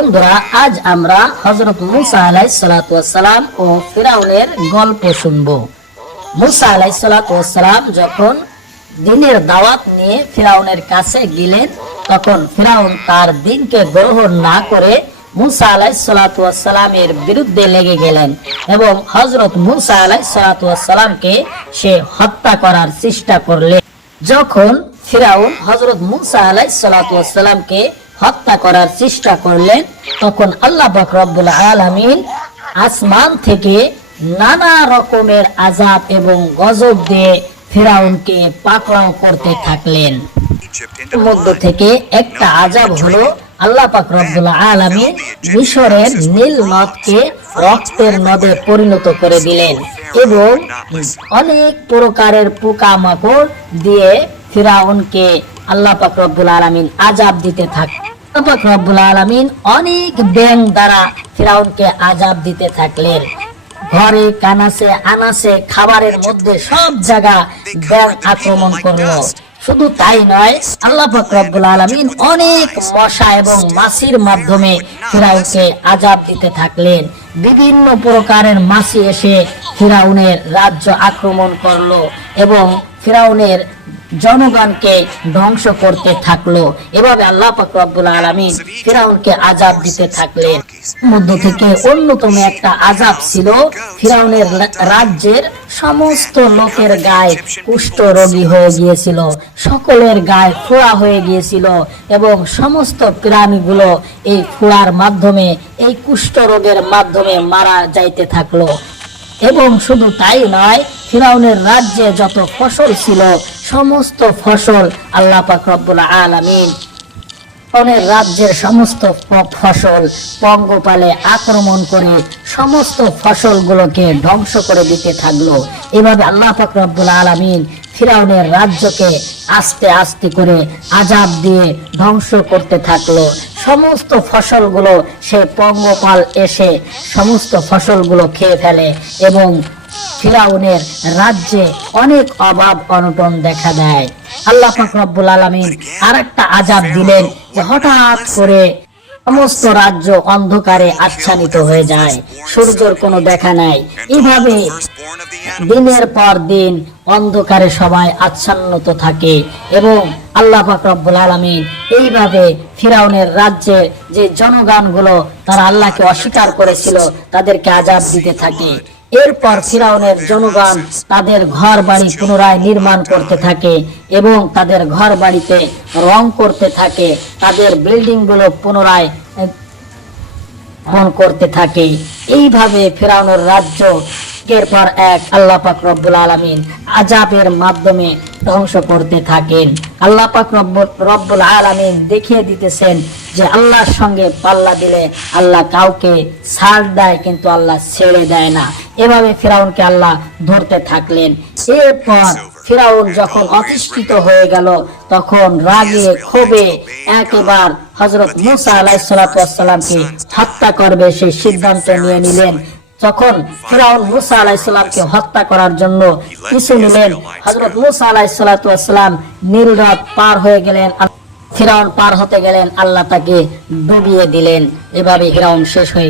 বন্ধুরা, আজ আমরা হযরত মুসা আলাইহিস সালাতু ওয়াস সালাম ও ফিরাউনের গল্প শুনব। মুসা আলাইহিস সালাতু ওয়াস সালাম যখন দ্বীনের দাওয়াত নিয়ে ফিরাউনের কাছে গেলেন, তখন ফিরাউন তার দ্বীনকে গ্রহণ না করে মুসা আলাইহিস সালাতু ওয়াস সালামের বিরুদ্ধে লেগে গেলেন এবং হযরত মুসা আলাইহিস সালাতু ওয়াস সালামকে সে হত্যা করার চেষ্টা করলেন। যখন ফিরাউন হযরত মুসা আলাইহিস সালাতু ওয়াস সালামকে হত্যা করার চেষ্টা করলেন, তখন আল্লাহ পাক রব্বুল আলামিন আসমান থেকে নানা রকমের আযাব এবং গজব দিয়ে ফিরাউনকে পাকড়াও করতে থাকলেন। মধ্য থেকে একটা আযাব হলো আল্লাহ পাক রব্বুল আলামিন মিশরের নীল নদকে রক্তের নদে পরিণত করে দিলেন এবং অনেক প্রকারের পোকামাকড় দিয়ে ফিরাউনকে আল্লাহ পাক রব্বুল আলামিন আযাব দিতে থাকলেন। আল্লাহ পাক রব্বুল আলামিন অনেক ব্যাঙ দ্বারা ফিরাউনকে আযাব দিতে থাকলেন। ঘরে কানাসে আনাসে খাবারের মধ্যে সব জায়গা ব্যাঙ আক্রমণ করলো। শুধু তাই নয়, আল্লাহ পাক রব্বুল আলামিন অনেক মশা এবং মাছির মাধ্যমে ফিরাউনকে আযাব দিতে থাকলেন। বিভিন্ন প্রকারের মাছি এসে ফিরাউনের রাজ্য আক্রমণ করলো এবং ফিরাউনের জনগণকে ধ্বংস করতে থাকলো। এভাবে আল্লাহ পাক রব্বুল আলামিন ফিরাউনকে আযাব দিতে থাকলেন। মধ্য থেকে অন্যতম একটা আযাব ছিল ফিরাউনের রাজ্যের সমস্ত লোকের গায়ে কুষ্ঠ রোগী হয়ে গিয়েছিল, সকলের গায়ে ফোড়া হয়ে গিয়েছিল এবং সমস্ত প্রাণীগুলো এই ফোড়ার মাধ্যমে, এই কুষ্ঠ রোগের মাধ্যমে মারা যাইতে থাকলো। এবং শুধু তাই নয়, ফিরাউনের রাজ্যে যত ফসল ছিল সমস্ত ফসল আল্লাহ পাক রব্বুল আলামিন ফিরাউনের রাজ্যের সমস্ত ফসল পঙ্গপালে আক্রমণ করে সমস্ত ফসলগুলোকে ধ্বংস করে দিতে থাকলো। এভাবে আল্লাহ পাক রব্বুল আলামিন ফিরাউনের রাজ্যকে আস্তে আস্তে করে আযাব দিয়ে ধ্বংস করতে থাকলো। সমস্ত ফসলগুলো সে পঙ্গপাল এসে সমস্ত ফসলগুলো খেয়ে ফেলে এবং ফিরাউনের রাজ্যে অনেক অভাব অনটন দেখা দেয়। আল্লাহ পাক রব্বুল আলামিন আরেকটা আযাব দিলেন যে হঠাৎ করে সমস্ত রাজ্য অন্ধকারে আচ্ছাদিত হয়ে যায়, সূর্যের কোনো দেখা নাই। এভাবে দিনের পর দিন অন্ধকারে সবাই আচ্ছন্নত থাকে এবং আল্লাহ পাক রব্বুল আলামিন এইভাবে ফিরাউনের রাজ্যে যে জনগণগুলো তারা আল্লাহকে অস্বীকার করেছিল তাদেরকে আযাব দিতে থাকে। এরপর ফিরাউনের জনগণ তাদের ঘর বাড়ি পুনরায় নির্মাণ করতে থাকে এবং তাদের ঘর বাড়িতে রং করতে থাকে, তাদের বিল্ডিং গুলো পুনরায় করতে থাকে। এইভাবে ফিরাউনের রাজ্য একের পর এক আল্লাহ পাক রব্বুল আলামিন আযাবের মাধ্যমে ধ্বংস করতে থাকেন। আল্লাহ পাক রব্বুল আলামিন দেখিয়ে দিতেছেন যে আল্লাহর সঙ্গে পাল্লা দিলে আল্লাহ কাউকে ছাড় দেয় কিন্তু আল্লাহ ছেড়ে দেয় না। এভাবে ফিরাউনকে আল্লাহ ধরতে থাকলেন। এরপর ফিরাউন যখন অতিষ্ঠিত হয়ে গেল, তখন রাগে ক্ষোভে একেবার হযরত মুসা আলাইহিস সালাতু ওয়াস সালামকে হত্যা করবে সেই সিদ্ধান্ত নিয়ে নিলেন। যখন ফিরাউন মুসা আলাইহিস সালামকে হত্যা করার জন্য পিছু নিলেন, হযরত মুসা আলাইহিস সালাতু ওয়াস সালাম নীল নদ পার হয়ে গেলেন। ফিরাউন পার হতে গেলেন, আল্লাহ তাকে ডুবিয়ে দিলেন। এভাবে ফিরাউন শেষ হয়ে গেল।